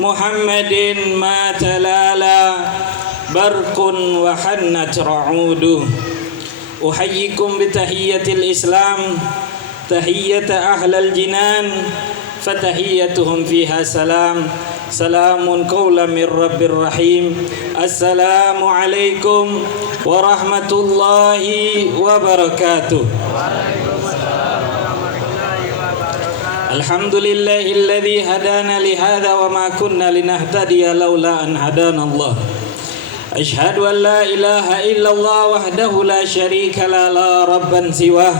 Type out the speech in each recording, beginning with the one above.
محمد ما تلالى برق وحنت رعوده. أحييكم بتحية الإسلام تحية أهل الجنان فتحيتهم فيها سلام سلام قولا من رب رحيم. السلام عليكم ورحمة الله وبركاته. الحمد لله الذي هدانا لهذا وما كنا لنهتدي لولا أن هدانا الله. أشهد أن لا إله إلا الله وحده لا شريك له لا ربا سواه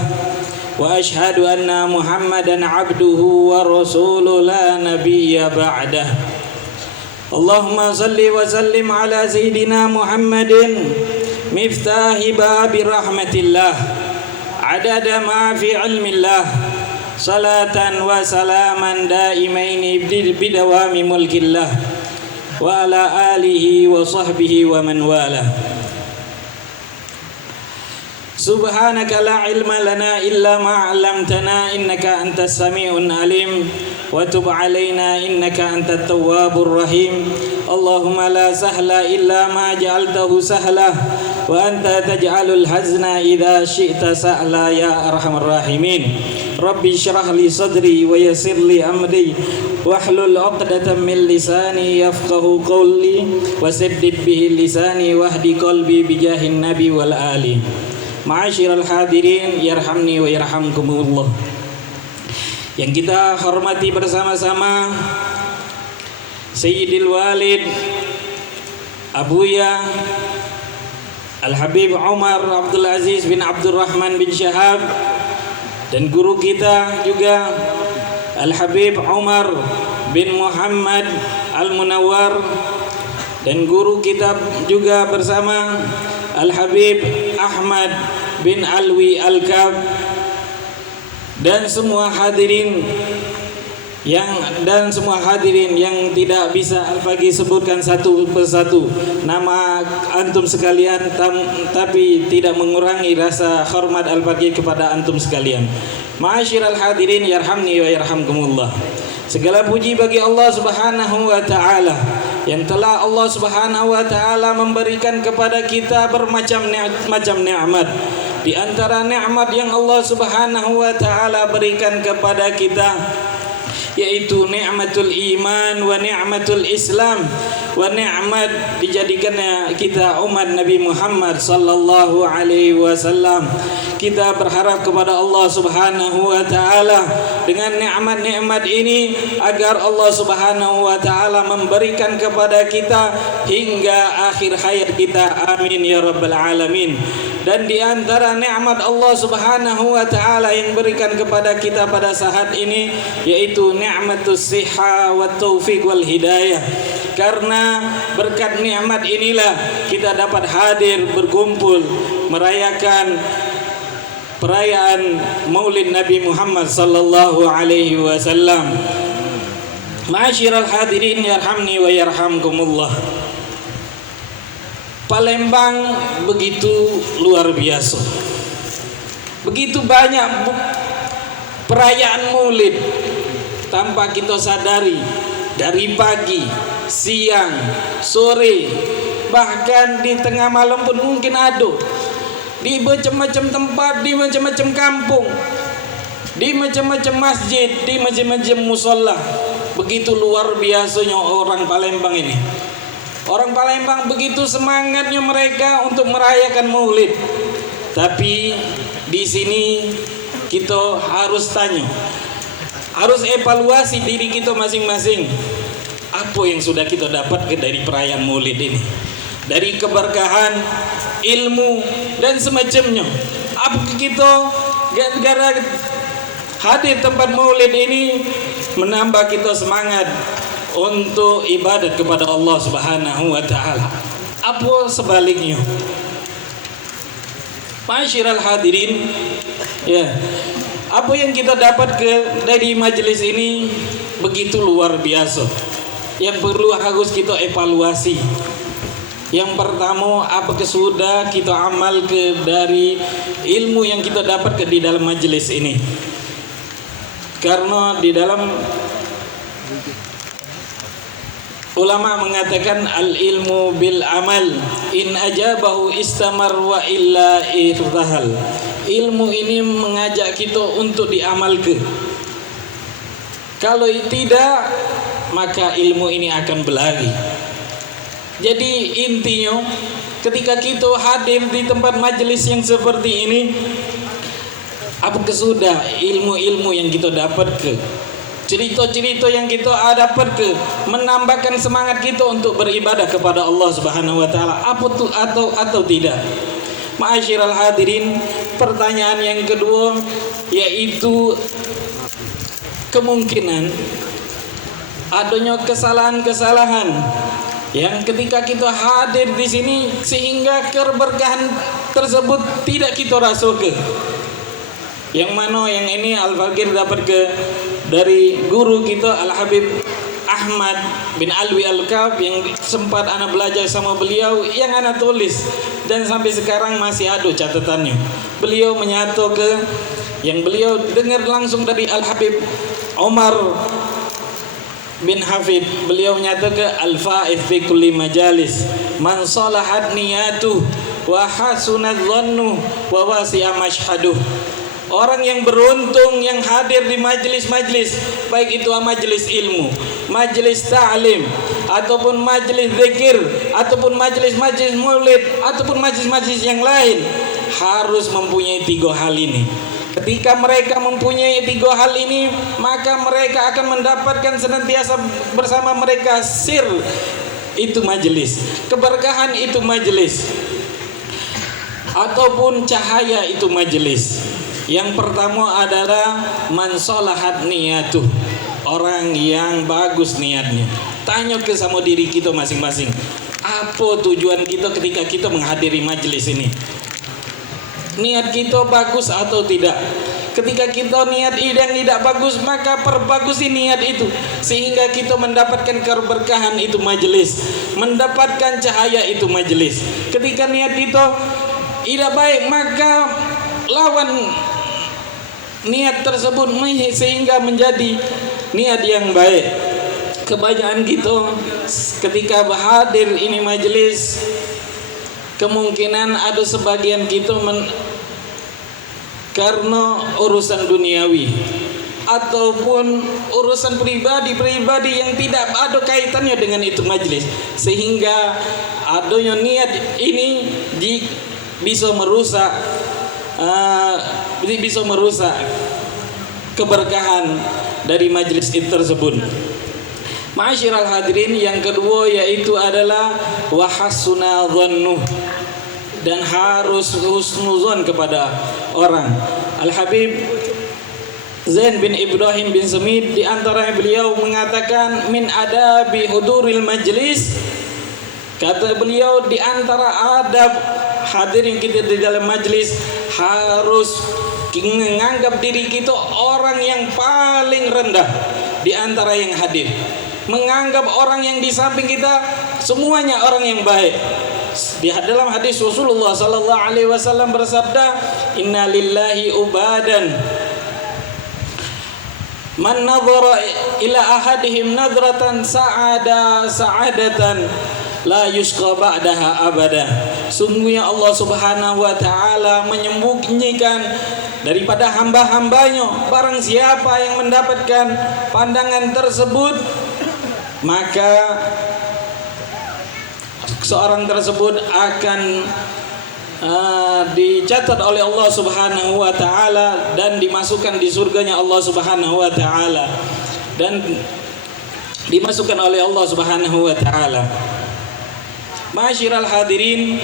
وأشهد أن محمدا عبده ورسوله لا نبي بعده. اللهم صل وسلم على سيدنا محمد مفتاح باب رحمة الله عدد ما في علم الله صلاة وسلاما دائمين بدوام ملك الله وعلى آله وصحبه ومن والاه. سبحانك لا علم لنا إلا ما علمتنا إنك أنت السميع العليم وتب علينا إنك أنت التواب الرحيم. اللهم لا سهل إلا ما جعلته سهلا وأنت تجعل الحزن إذا شئت سهلا يا أرحم الراحمين. ربي اشرح لي صدري ويسر لي أمري واحلل عقدة من لساني يفقه قولي وسدد به لساني واهدي قلبي بجاه النبي والآل. Ma'asyiral hadirin yarhamni wa yarhamkumullah. Yang kita hormati bersama-sama Sayyidil Walid Abuya Al-Habib Umar Abdul Aziz bin Abdul Rahman bin Syahab, dan guru kita juga Al-Habib Umar bin Muhammad Al-Munawwar, dan guru kita juga bersama Al-Habib Ahmad bin Alwi Al-Kab, dan semua hadirin yang tidak bisa Al-Faqih sebutkan satu persatu nama antum sekalian, tapi tidak mengurangi rasa hormat Al-Faqih kepada antum sekalian. Ma'asyiral hadirin yarhamni wa yarhamkumullah. Segala puji bagi Allah Subhanahu wa taala yang telah Allah Subhanahu wa taala memberikan kepada kita bermacam-macam nikmat. Di antara nikmat yang Allah Subhanahu wa taala berikan kepada kita yaitu nikmatul iman wa nikmatul Islam, wa nikmat dijadikannya kita umat Nabi Muhammad sallallahu alaihi wasallam. Kita berharap kepada Allah Subhanahu wa taala dengan nikmat-nikmat ini agar Allah Subhanahu wa taala memberikan kepada kita hingga akhir hayat kita. Amin ya rabbal alamin. Dan di antara nikmat Allah Subhanahu wa taala yang berikan kepada kita pada saat ini yaitu nikmatus siha wa taufiq wal hidayah. Karena berkat nikmat inilah kita dapat hadir berkumpul merayakan perayaan Maulid Nabi Muhammad sallallahu alaihi wasallam. Ma'asyiral hadirin yarhamni wa yarhamkumullah. Palembang begitu luar biasa. Begitu banyak perayaan Maulid tanpa kita sadari, dari pagi, siang, sore, bahkan di tengah malam pun mungkin ada. Di macam-macam tempat, di macam-macam kampung, di macam-macam masjid, di macam-macam musola. Begitu luar biasanya orang Palembang ini. Orang Palembang begitu semangatnya mereka untuk merayakan Maulid. Tapi di sini kita harus tanya, harus evaluasi diri kita masing-masing. Apa yang sudah kita dapat dari perayaan Maulid ini? Dari keberkahan, ilmu dan semacamnya. Apa kita gara-gara hadir tempat Maulid ini menambah kita semangat untuk ibadat kepada Allah Subhanahu wa taala? Apa sebaliknya? Ma'asyiral hadirin, ya, apa yang kita dapat dari majelis ini begitu luar biasa. Yang perlu harus kita evaluasi. Yang pertama, apakah sudah kita amal dari ilmu yang kita dapat di dalam majelis ini? Karena di dalam Ulama mengatakan al ilmu bil amal, in ajabahu istamar wa illa irtahal. Ilmu ini mengajak kita untuk diamalkan. Kalau tidak, maka ilmu ini akan berlari. Jadi intinya, ketika kita hadir di tempat majelis yang seperti ini, apakah sudah ilmu-ilmu yang kita dapat ke? Cerita-cerita yang kita dapat ke menambahkan semangat kita untuk beribadah kepada Allah Subhanahu wa taala atau tidak. Ma'asyiral hadirin, pertanyaan yang kedua yaitu kemungkinan adanya kesalahan-kesalahan yang ketika kita hadir di sini sehingga keberkahan tersebut tidak kita rasakan. Yang mana yang ini Al-Fakir dapat ke dari guru kita Al-Habib Ahmad bin Alwi Al-Kab yang sempat anak belajar sama beliau, yang anak tulis dan sampai sekarang masih ada catatannya. Beliau menyatu ke yang beliau dengar langsung dari Al-Habib Omar bin Hafid. Beliau menyatu ke al-fa'id fi kulli majalis man salahat niyatuh wa hasunadh dhannuh wa wasi'a mashhaduh. Orang yang beruntung yang hadir di majlis-majlis, baik itu majlis ilmu, majlis ta'lim, ataupun majlis zikir, ataupun majlis-majlis maulid, ataupun majlis-majlis yang lain, harus mempunyai 3 hal ini. Ketika mereka mempunyai 3 hal ini, maka mereka akan mendapatkan senantiasa bersama mereka sir itu majlis, keberkahan itu majlis, ataupun cahaya itu majlis. Yang pertama adalah man sholahat niyatuh, orang yang bagus niatnya. Tanya ke sama diri kita masing-masing, apa tujuan kita ketika kita menghadiri majelis ini? Niat kita bagus atau tidak? Ketika kita niat yang tidak bagus, maka perbagusi niat itu sehingga kita mendapatkan keberkahan itu majelis, mendapatkan cahaya itu majelis. Ketika niat kita tidak baik, maka lawan niat tersebut sehingga menjadi niat yang baik. Kebanyakan kita ketika berhadir ini majelis, kemungkinan ada sebagian kita karena urusan duniawi ataupun urusan pribadi yang tidak ada kaitannya dengan itu majelis, sehingga adanya niat ini bisa merusak keberkahan dari majelis itu tersebut. Ma'asyiral hadirin, yang kedua yaitu adalah wa hasuna dhannuh, dan harus husnuzon kepada orang. Al-Habib Zain bin Ibrahim bin Semid di antara beliau mengatakan min adabi huduril majlis, kata beliau di antara adab hadirin kita di dalam majlis harus menganggap diri kita orang yang paling rendah di antara yang hadir, menganggap orang yang di samping kita semuanya orang yang baik. Di dalam hadis Rasulullah sallallahu alaihi wasallam bersabda, inna lillahi ubadan man nadhara ila ahadihim nadratan sa'adatan la yusqa ba'daha abada. Sungguhnya Allah Subhanahu wa taala menyembunyikan daripada hamba-hambanya barang siapa yang mendapatkan pandangan tersebut, maka seorang tersebut akan dicatat oleh Allah Subhanahu wa taala dan dimasukkan di surganya Allah Subhanahu wa taala, dan dimasukkan oleh Allah Subhanahu wa taala. Ma'asyiral hadirin,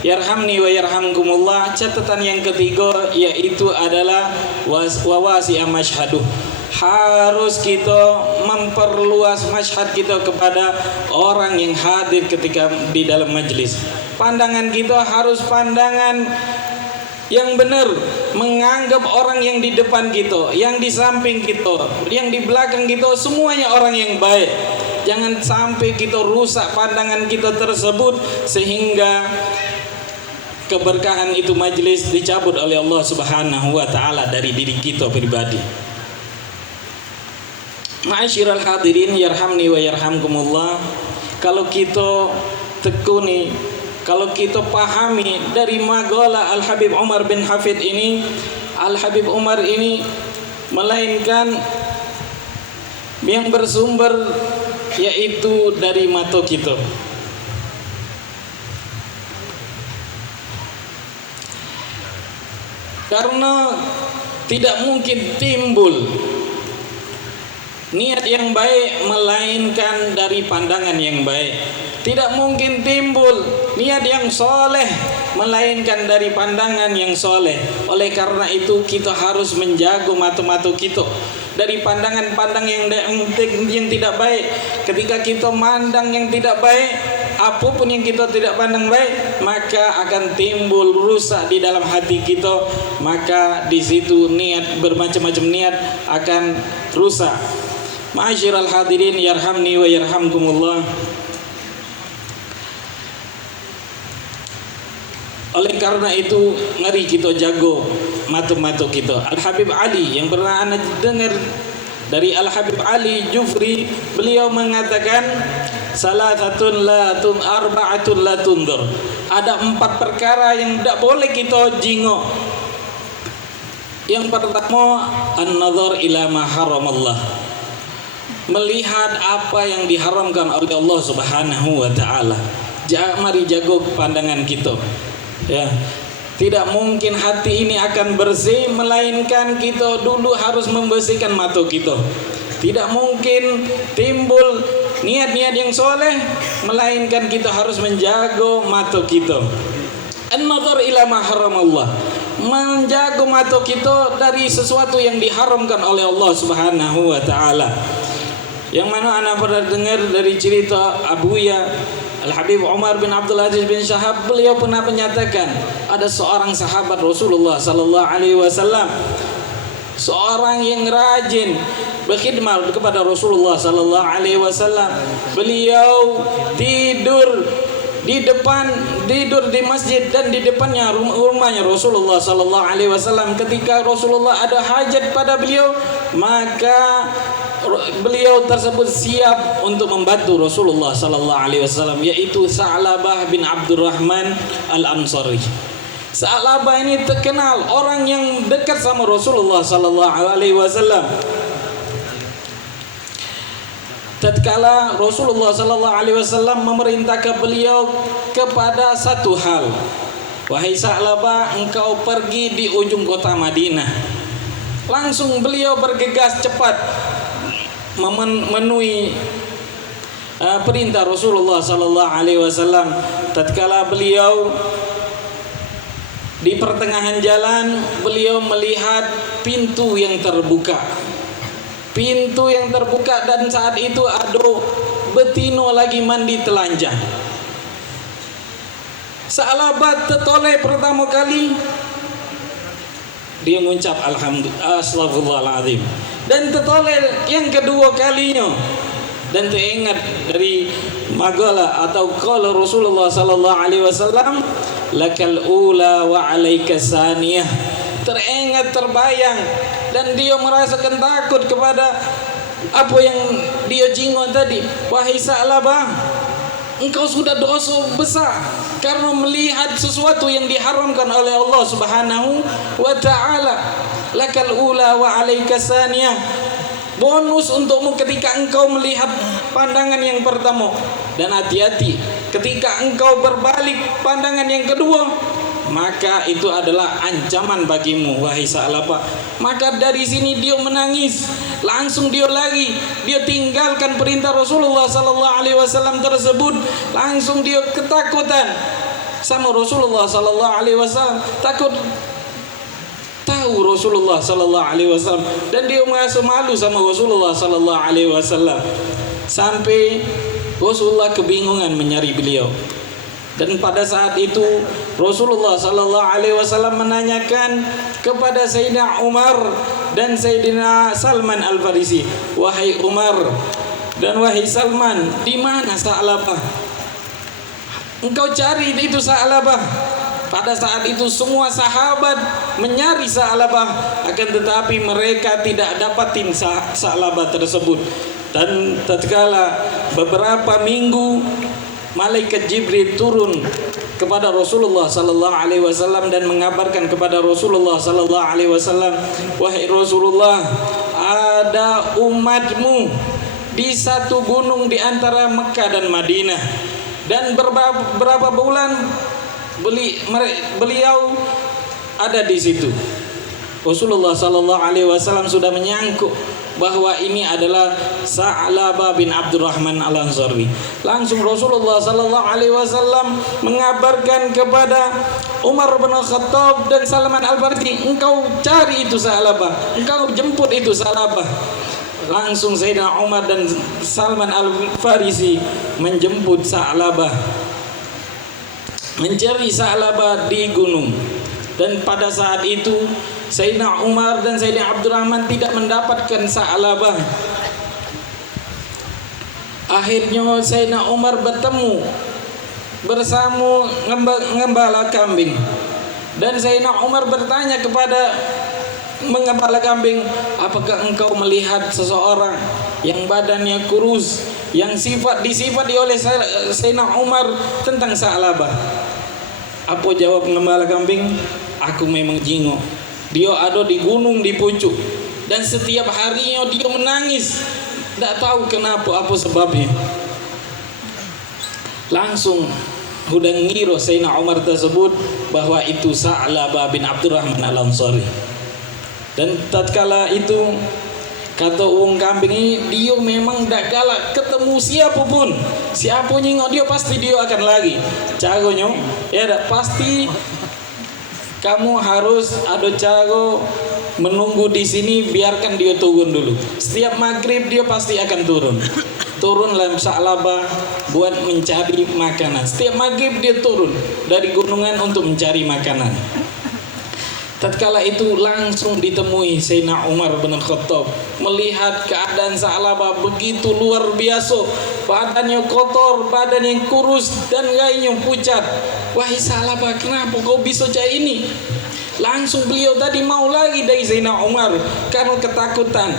yarhamni wa yarhamkumullah. Catatan yang ketiga yaitu adalah wawasi amashhaduh. Harus kita memperluas masyhad kita kepada orang yang hadir ketika di dalam majlis. Pandangan kita harus pandangan yang benar, menganggap orang yang di depan kita, yang di samping kita, yang di belakang kita semuanya orang yang baik. Jangan sampai kita rusak pandangan kita tersebut sehingga keberkahan itu majlis dicabut oleh Allah Subhanahu wa taala dari diri kita pribadi. Ma'asyiral hadirin, yarhamni wa yarhamkumullah. kalau kita tekuni, kalau kita pahami dari Magola Al-Habib Umar bin Hafid ini, Al-Habib Umar ini melainkan yang bersumber yaitu dari mata kita. Karena tidak mungkin timbul niat yang baik melainkan dari pandangan yang baik. Tidak mungkin timbul niat yang soleh melainkan dari pandangan yang soleh. Oleh karena itu kita harus menjaga mata-mata kita dari pandangan-pandang yang tidak baik. Ketika kita mandang yang tidak baik, apapun yang kita tidak pandang baik, maka akan timbul rusak di dalam hati kita. Maka di situ niat, bermacam-macam niat akan rusak. Ma'asyiral hadirin yarhamni wa yarhamkumullah. Oleh karena itu mari kita jago mata-mata kita. Al-Habib Ali yang pernah anda dengar dari Al-Habib Ali Jufri, beliau mengatakan salatun latun arba'atun latundur. Ada 4 perkara yang tidak boleh kita jingok. Yang pertama, an-nazar ila ma haramallah, melihat apa yang diharamkan oleh Allah Subhanahu wa taala. Mari jago pandangan kita. Ya, tidak mungkin hati ini akan bersih melainkan kita dulu harus membersihkan mata kita. Tidak mungkin timbul niat-niat yang soleh melainkan kita harus menjaga mata kita. An-nazar ila ma haramallah, menjaga mata kita dari sesuatu yang diharamkan oleh Allah Subhanahu wa taala. Yang mana anak pernah dengar dari cerita Abuya Al-Habib Umar bin Abdul Aziz bin Syahab, beliau pernah menyatakan ada seorang sahabat Rasulullah sallallahu alaihi wasallam, seorang yang rajin berkhidmat kepada Rasulullah sallallahu alaihi wasallam. Beliau tidur di masjid dan di depannya rumahnya Rasulullah sallallahu alaihi wasallam. Ketika Rasulullah ada hajat pada beliau, maka beliau tersebut siap untuk membantu Rasulullah sallallahu alaihi wasallam, yaitu Sa'labah bin Abdurrahman Al-Ansari. Sa'labah ini terkenal orang yang dekat sama Rasulullah sallallahu alaihi wasallam. Tatkala Rasulullah sallallahu alaihi wasallam memerintahkan beliau kepada satu hal, wahai Sa'labah, engkau pergi di ujung kota Madinah. Langsung beliau bergegas cepat memenuhi perintah Rasulullah sallallahu alaihi wasallam. Tatkala beliau di pertengahan jalan, beliau melihat pintu yang terbuka. Pintu yang terbuka, dan saat itu ada betino lagi mandi telanjang. Sa'labah tertoleh pertama kali, dia mengucap alhamdulillah, astagfirullahaladzim. Dan tertoleh yang kedua kalinya, dan teringat dari Magala atau qala Rasulullah sallallahu alaihi wasallam, lakal ula wa alaika saniyah. Teringat, terbayang, dan dia merasakan takut kepada apa yang dia jingok tadi. Wahai Sa'labah, engkau sudah dosa besar karena melihat sesuatu yang diharamkan oleh Allah Subhanahu wa taala. Lakal ula wa alaika saniyah. Bonus untukmu ketika engkau melihat pandangan yang pertama. Dan hati-hati ketika engkau berbalik pandangan yang kedua, maka itu adalah ancaman bagimu, wahai Sa'labah. Maka dari sini dia menangis, langsung dia lari, dia tinggalkan perintah Rasulullah sallallahu alaihi wasallam tersebut, langsung dia ketakutan sama Rasulullah sallallahu alaihi wasallam, takut tahu Rasulullah sallallahu alaihi wasallam, dan dia merasa malu sama Rasulullah sallallahu alaihi wasallam, sampai Rasulullah kebingungan mencari beliau. Dan pada saat itu Rasulullah sallallahu alaihi wasallam menanyakan kepada Sayyidina Umar dan Sayyidina Salman Al-Farisi, wahai Umar dan wahai Salman, di mana Sa'labah? Engkau cari itu Sa'labah. Pada saat itu semua sahabat mencari Sa'labah, akan tetapi mereka tidak dapatin Sa'labah tersebut. Dan tatkala beberapa minggu malaikat Jibril turun kepada Rasulullah sallallahu alaihi wasallam dan mengabarkan kepada Rasulullah sallallahu alaihi wasallam, wahai Rasulullah, ada umatmu di satu gunung di antara Mekah dan Madinah, dan berapa bulan beliau ada di situ. Rasulullah sallallahu alaihi wasallam sudah menyangkut bahwa ini adalah Sa'labah bin Abdurrahman Al-Ansari. Langsung Rasulullah sallallahu alaihi wasallam mengabarkan kepada Umar bin Khattab dan Salman Al-Farisi, engkau cari itu Sa'labah, engkau jemput itu Sa'labah. Langsung Sayyidina Umar dan Salman Al-Farisi menjemput Sa'labah, mencari Sa'labah di gunung. Dan pada saat itu Sayyidina Umar dan Sayyidina Abdurrahman tidak mendapatkan Sa'labah. Akhirnya Sayyidina Umar bertemu bersama ngembala kambing, dan Sayyidina Umar bertanya kepada mengembala kambing, apakah engkau melihat seseorang yang badannya kurus, yang disifati oleh Sayyidina Umar tentang Sa'labah? Apa jawab pengembala kambing? Aku memang jingok. Dia ada di gunung di pucuk, dan setiap harinya dia menangis, tidak tahu kenapa, apa sebabnya. Langsung udah ngira Sayyidina Umar tersebut bahwa itu Sa'labah bin Abdurrahman Al-Ansari. Dan tatkala itu kata uang kambing ini, dia memang tidak galak ketemu siapapun, siapa nyingok dia pasti dia akan lagi. Caranya ya pasti kamu harus ada cara menunggu di sini, biarkan dia turun dulu. Setiap maghrib dia pasti akan turun dalam Sa'labah buat mencari makanan. Setiap maghrib dia turun dari gunungan untuk mencari makanan. Tatkala itu langsung ditemui Sayyidina Umar bin Khattab, melihat keadaan Sa'labah begitu luar biasa, badannya kotor, badannya kurus dan gayanya pucat. Wahai Sa'labah, kenapa kau bisa kayak ini? Langsung beliau tadi mau lagi dari Sayyidina Umar karena ketakutan.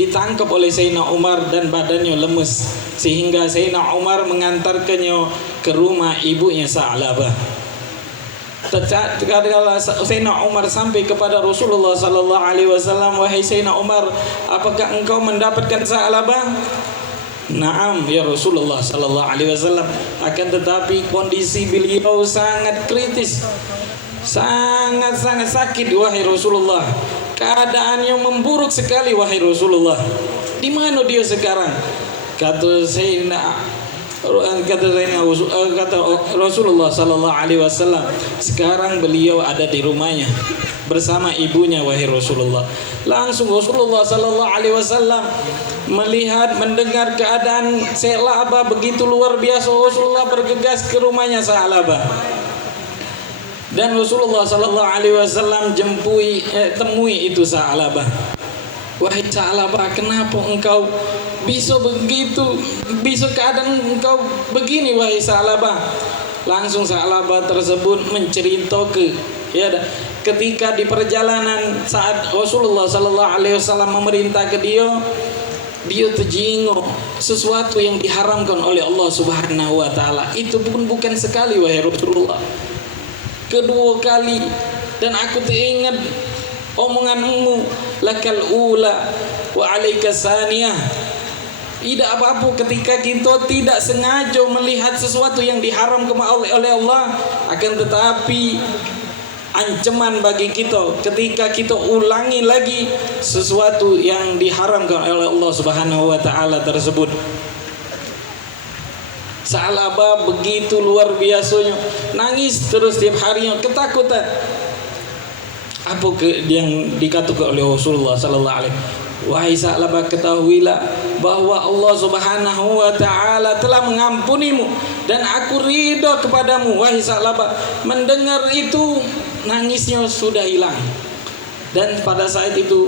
Ditangkap oleh Sayyidina Umar dan badannya lemes, sehingga Sayyidina Umar mengantarkannya ke rumah ibunya Sa'labah. Ketika Sayyidina Umar sampai kepada Rasulullah sallallahu alaihi wasallam, wahai Sayyidina Umar, apakah engkau mendapatkan Sa'labah? Naam ya Rasulullah sallallahu alaihi wasallam. Akan tetapi kondisi beliau sangat kritis, sangat sakit wahai Rasulullah. Keadaannya memburuk sekali wahai Rasulullah. Di mana dia sekarang? Kata Rasulullah sallallahu alaihi wasallam, sekarang beliau ada di rumahnya bersama ibunya wahai Rasulullah. Langsung Rasulullah sallallahu alaihi wasallam mendengar keadaan Sa'labah begitu luar biasa, Rasulullah bergegas ke rumahnya Sa'labah. Dan Rasulullah sallallahu alaihi wasallam temui itu Sa'labah. Wahai Sa'labah, kenapa engkau bisa keadaan engkau begini wahai Sa'labah? Langsung Sa'labah tersebut menceritakan ketika di perjalanan saat Rasulullah sallallahu alaihi wasallam memerintah ke dia terjinguk sesuatu yang diharamkan oleh Allah Subhanahu wa taala. Itu pun bukan sekali wahai Rasulullah, kedua kali. Dan aku teringat omonganmu, lakal ula wa alaika saniyah. Tidak apa-apa ketika kita tidak sengaja melihat sesuatu yang diharamkan oleh Allah, akan tetapi ancaman bagi kita ketika kita ulangi lagi sesuatu yang diharamkan oleh Allah Subhanahu wa taala tersebut. Sa'labah begitu luar biasanya, nangis terus tiap harinya, ketakutan. Apa yang dikatakan oleh Rasulullah sallallahu alaihi wasallam? Wahai Sa'labah, ketahuilah bahwa Allah Subhanahu wa taala telah mengampunimu dan aku ridha kepadamu. Wahai Sa'labah, mendengar itu nangisnya sudah hilang. Dan pada saat itu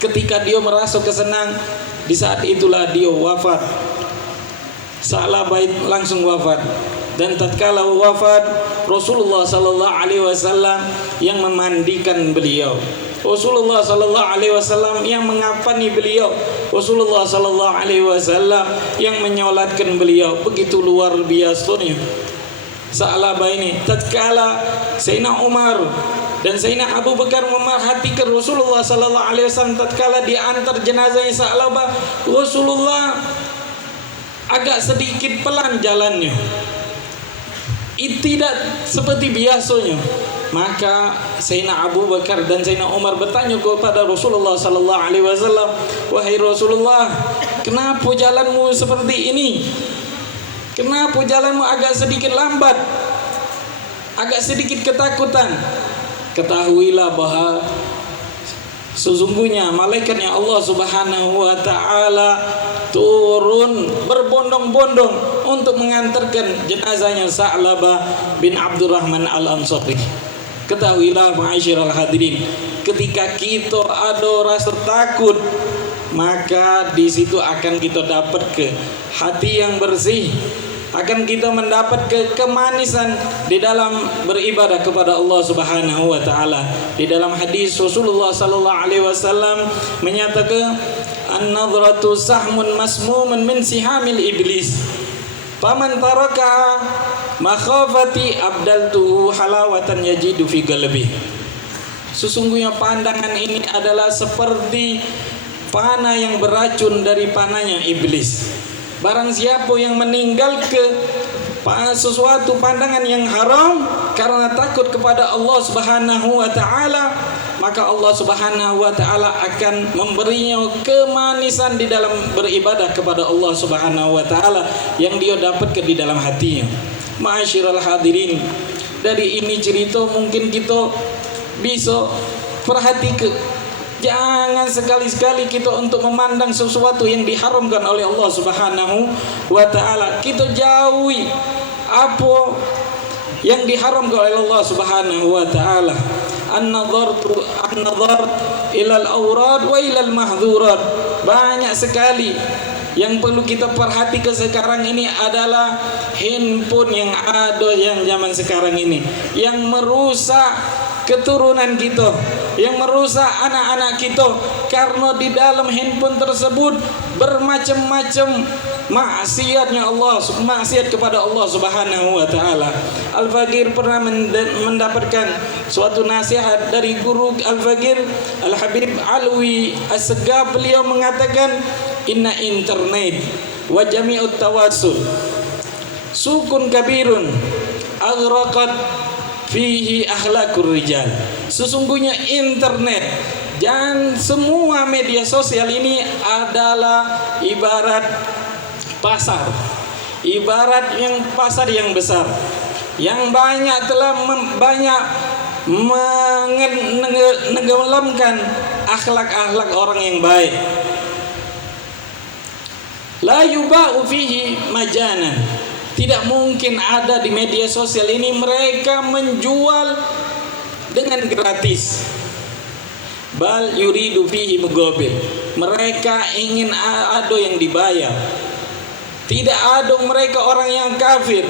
ketika dia merasa kesenang, di saat itulah dia wafat. Sa'labah langsung wafat. Dan tatkala wafat, Rasulullah sallallahu alaihi wasallam yang memandikan beliau. Rasulullah sallallahu alaihi wasallam yang mengapani beliau, Rasulullah sallallahu alaihi wasallam yang menyolatkan beliau. Begitu luar biasanya Sa'labah ini. Tatkala Sayyidina Umar dan Sayyidina Abu Bakar memerhatikan Rasulullah sallallahu alaihi wasallam tatkala diantar jenazahnya Sa'labah, Rasulullah agak sedikit pelan jalannya, tidak seperti biasanya. Maka Sayyidina Abu Bakar dan Sayyidina Umar bertanya kepada Rasulullah sallallahu alaihi wasallam, "Wahai Rasulullah, kenapa jalanmu seperti ini? Kenapa jalanmu agak sedikit lambat? Agak sedikit ketakutan?" Ketahuilah bahwa sesungguhnya malaikatnya Allah Subhanahu wa taala turun berbondong-bondong untuk mengantarkan jenazahnya Sa'labah bin Abdurrahman Al-Ansari. Ketahuilah ma'asyiral hadirin, ketika kita ada rasa takut, maka di situ akan kita dapat ke hati yang bersih, akan kita mendapat kemanisan di dalam beribadah kepada Allah Subhanahu wa taala. Di dalam hadis Rasulullah sallallahu alaihi wasallam menyatakan, "An-nadratu sahmun masmumun min sihamil iblis. Faman taraka makhafati abdaltuhu halawatan yajidu fi qalbi." Sesungguhnya pandangan ini adalah seperti panah yang beracun dari panahnya iblis. Barang siapa yang meninggal ke sesuatu pandangan yang haram karena takut kepada Allah Subhanahu wa taala, maka Allah Subhanahu wa taala akan memberinya kemanisan di dalam beribadah kepada Allah Subhanahu wa taala yang dia dapatkan di dalam hatinya. Ma'asyiral hadirin, dari ini cerita mungkin kita bisa perhatikan, jangan sekali-sekali kita untuk memandang sesuatu yang diharamkan oleh Allah Subhanahu wa taala. Kita jauhi apa yang diharamkan oleh Allah Subhanahu wa taala. An-nadhar ila al-awrad wa ila al-mahdhurat. Banyak sekali yang perlu kita perhatikan sekarang ini adalah handphone yang ada yang zaman sekarang ini, yang merusak keturunan kita, yang merusak anak-anak kita, karena di dalam handphone tersebut bermacam-macam maksiatnya Allah, maksiat kepada Allah Subhanahu wa taala. Al-Faqir pernah mendapatkan suatu nasihat dari guru Al-Faqir Al-Habib Alwi As-Segaf. Beliau mengatakan, "Inna internet wa jami'ut tawassul sukun kabirun aghraqat fihi akhlaqur rijal." Sesungguhnya internet dan semua media sosial ini adalah ibarat pasar, ibarat yang pasar yang besar, yang banyak telah banyak menenggelamkan akhlak-akhlak orang yang baik. La yuba'u fihi majanan. Tidak mungkin ada di media sosial ini mereka menjual dengan gratis. Bal yuridu fihi mugobil. Mereka ingin ada yang dibayar. Tidak ada mereka orang yang kafir,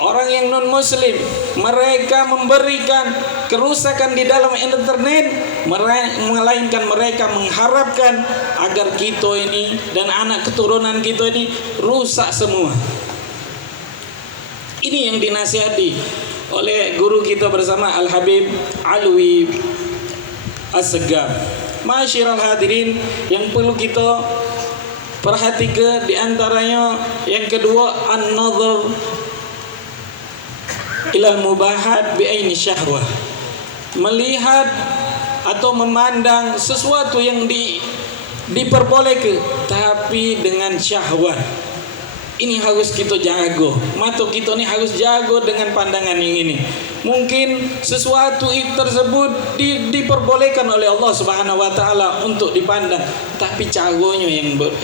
orang yang non muslim, mereka memberikan kerusakan di dalam internet, melainkan mereka mengharapkan agar kita ini dan anak keturunan kita ini rusak semua. Ini yang dinasihati oleh guru kita bersama Al-Habib Alwi As-Segaf. Ma'asyiral hadirin, yang perlu kita perhatikan di antaranya yang kedua, an-nadhar ilal mubahat bi'aini syahwah. Melihat atau memandang sesuatu yang diperbolehkan tapi dengan syahwat. Ini harus kita jago. Mata kita ini harus jago dengan pandangan yang ini. Mungkin sesuatu tersebut diperbolehkan oleh Allah Subhanahu wa taala untuk dipandang, tapi caranya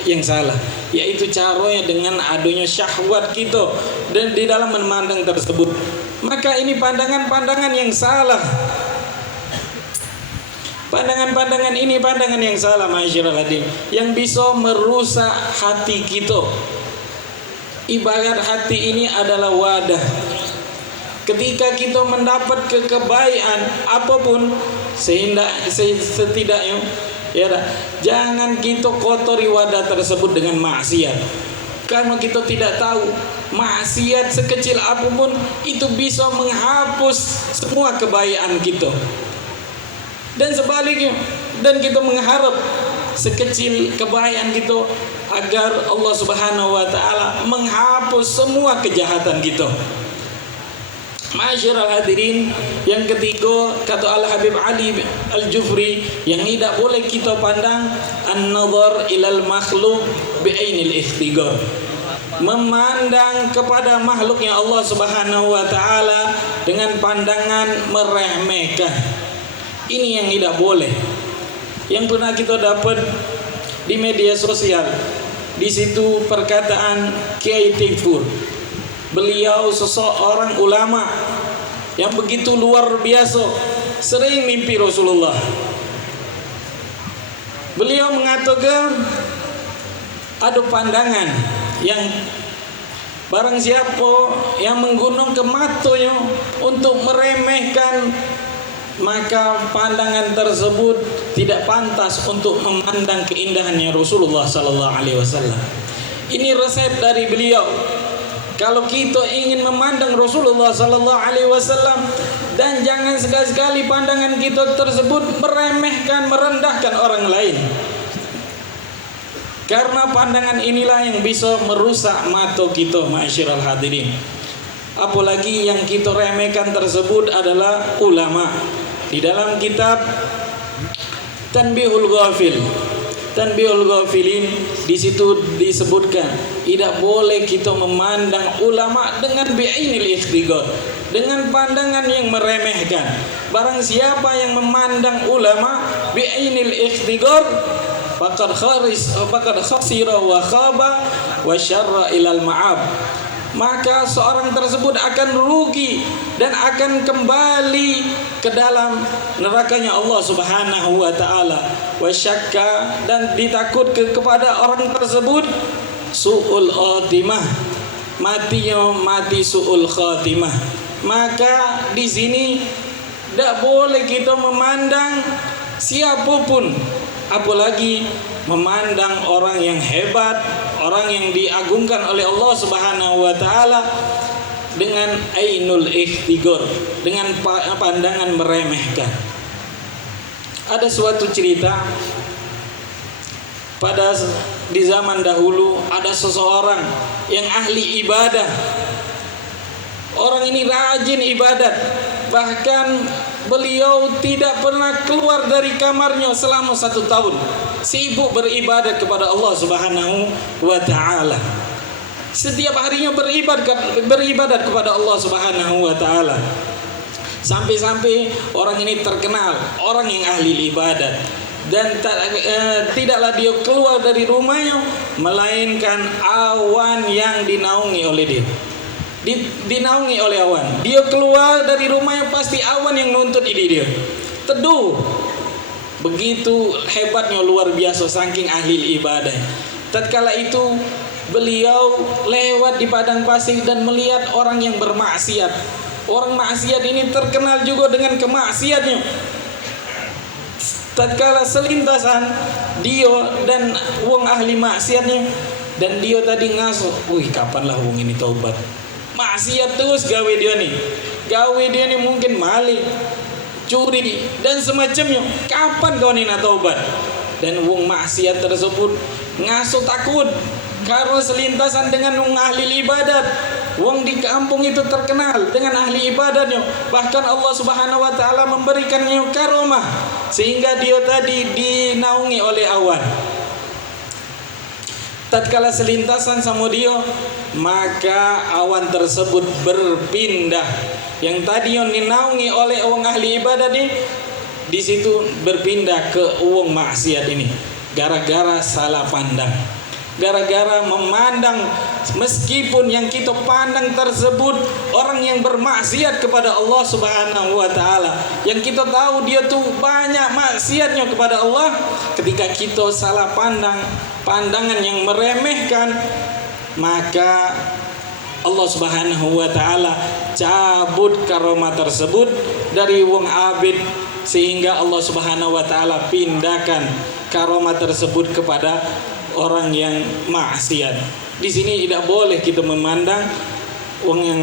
yang salah, yaitu caranya dengan adanya syahwat kita dan di dalam memandang tersebut. Maka ini pandangan-pandangan yang salah. Pandangan-pandangan ini pandangan yang salah, ma'asyiral hadirin, yang bisa merusak hati kita. Ibarat hati ini adalah wadah. Ketika kita mendapat kebaikan apapun, sehingga setidaknya ya jangan kita kotori wadah tersebut dengan maksiat, karena kita tidak tahu maksiat sekecil apapun itu bisa menghapus semua kebaikan kita. Dan sebaliknya, dan kita mengharap sekecil kebaikan kita agar Allah Subhanahu wa taala menghapus semua kejahatan kita. Ma'asyiral hadirin, yang ketiga kata Al-Habib Ali Al-Jufri, yang tidak boleh kita pandang an-nazar ilal makhluk bi'ainil ihtigar, memandang kepada makhluknya Allah Subhanahu wa taala dengan pandangan meremehkan. Ini yang tidak boleh. Yang pernah kita dapat di media sosial, di situ perkataan Kiai Tifur. Beliau seseorang ulama yang begitu luar biasa, sering mimpi Rasulullah. Beliau mengatakan ada pandangan yang barang siapa yang menggunung ke matanya untuk meremehkan, maka pandangan tersebut tidak pantas untuk memandang keindahannya Rasulullah sallallahu alaihi wasallam. Ini resep dari beliau. Kalau kita ingin memandang Rasulullah sallallahu alaihi wasallam, dan jangan sekali-sekali pandangan kita tersebut meremehkan, merendahkan orang lain. Karena pandangan inilah yang bisa merusak mata kita, ma'asyiral hadirin. Apalagi yang kita remehkan tersebut adalah ulama. Di dalam kitab Tanbihul Ghafilin, di situ disebutkan tidak boleh kita memandang ulama dengan bi'ainil ihtigar, dengan pandangan yang meremehkan. Barang siapa yang memandang ulama bi'ainil ihtigar, faqad khasira wa khaba wa syarra ilal ma'ab, maka seorang tersebut akan rugi dan akan kembali ke dalam nerakanya Allah Subhanahu wa taala. Wa syakka, dan ditakut kepada orang tersebut su'ul khatimah, mati su'ul khatimah. Maka di sini tidak boleh kita memandang siapapun, apalagi memandang orang yang hebat, orang yang diagungkan oleh Allah Subhanahu wa taala dengan ainul ihtigar, dengan pandangan meremehkan. Ada suatu cerita di zaman dahulu, ada seseorang yang ahli ibadah. Orang ini rajin ibadat, bahkan beliau tidak pernah keluar dari kamarnya selama 1 tahun, sibuk beribadat kepada Allah Subhanahu wa taala. Setiap harinya beribadat kepada Allah Subhanahu wa taala. Sampai-sampai orang ini terkenal orang yang ahli ibadat, dan tidaklah dia keluar dari rumahnya melainkan awan yang dinaungi oleh dia. Dinaungi oleh awan. Dia keluar dari rumahnya pasti awan yang nuntut dia. Teduh. Begitu hebatnya, luar biasa saking ahli ibadah. Tatkala itu beliau lewat di padang pasir dan melihat orang yang bermaksiat. Orang maksiat ini terkenal juga dengan kemaksiatnya. Tatkala selintasan dia dan wong ahli maksiatnya, dan dia tadi ngasuh, wih kapanlah wong ini taubat. Maksiat terus gawe dia nih mungkin maling, curi dan semacamnya. Kapan kau ini taubat? Dan wong maksiat tersebut ngasuh takut karena selintasan dengan wong ahli ibadat. Wong di kampung itu terkenal dengan ahli ibadahnya. Bahkan Allah Subhanahu wa taala memberikannya karomah sehingga dia tadi dinaungi oleh awan. Tatkala selintasan sama dia, maka awan tersebut berpindah. Yang tadi yang dinaungi oleh wong ahli ibadah ini, di situ berpindah ke wong maksiat ini. Gara-gara salah pandang. Gara-gara memandang, meskipun yang kita pandang tersebut orang yang bermaksiat kepada Allah Subhanahu wa taala, yang kita tahu dia tuh banyak maksiatnya kepada Allah, ketika kita salah pandang, pandangan yang meremehkan, maka Allah Subhanahu wa taala cabut karomah tersebut dari wong abid sehingga Allah Subhanahu wa taala pindahkan karomah tersebut kepada orang yang maksiat. Di sini tidak boleh kita memandang orang yang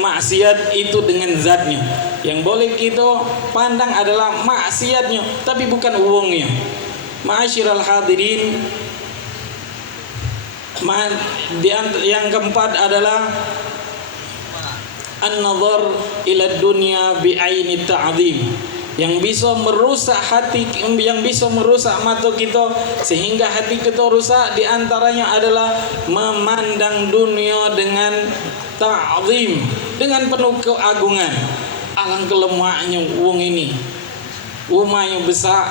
maksiat itu dengan zatnya. Yang boleh kita pandang adalah maksiatnya, tapi bukan uangnya. Ma'asyiral hadirin, yang keempat adalah an-nazar ila dunya bi'aini ta'zim, yang bisa merusak hati, yang bisa merusak mata kita sehingga hati kita rusak. Di antaranya adalah memandang dunia dengan ta'zim, dengan penuh keagungan. Alangkah lemahnya uang ini, rumahnya besar,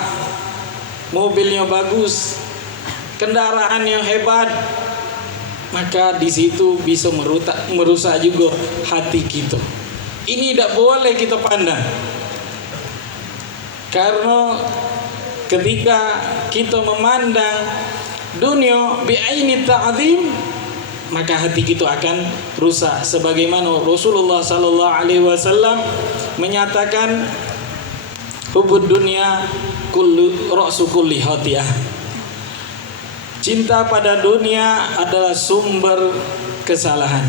mobilnya bagus, kendaraannya hebat, maka di situ bisa merusak juga hati kita. Ini tidak boleh kita pandang, karena ketika kita memandang dunia bi'aini ta'zim, maka hati kita akan rusak. Sebagaimana Rasulullah sallallahu alaihi wasallam menyatakan, hubud dunya kullu ra'su kulli khatiyah. Cinta pada dunia adalah sumber kesalahan.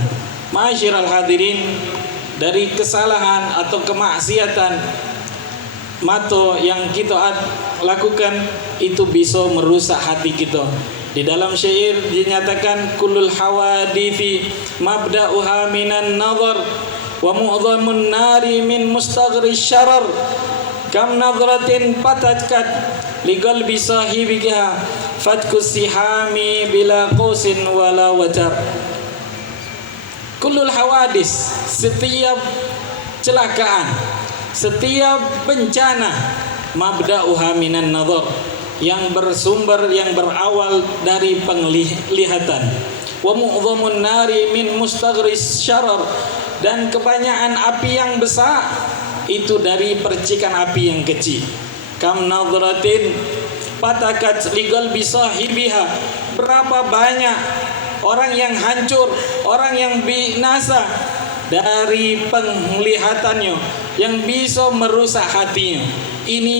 Ma'asyiral hadirin, dari kesalahan atau kemaksiatan mata yang kita lakukan itu bisa merusak hati kita. Di dalam syair dinyatakan, kullul hawadithi mabda'uha minan nazar wa mu'dhamun nari min mustaghri syarar, kam nadratin patakat li qalbi sahibiha fatkus sihami bila qusin wala wajar. Kullul hawadis, setiap celakaan, setiap bencana, mabda'uha minan nazar, yang bersumber, yang berawal dari penglihatan. Wa mu'dhamun nari min mustaghris syarar, dan kebanyakan api yang besar itu dari percikan api yang kecil. Kam nadratin patakat ligal bisahibiha, berapa banyak orang yang hancur, orang yang binasa dari penglihatannya, yang bisa merusak hatinya. Ini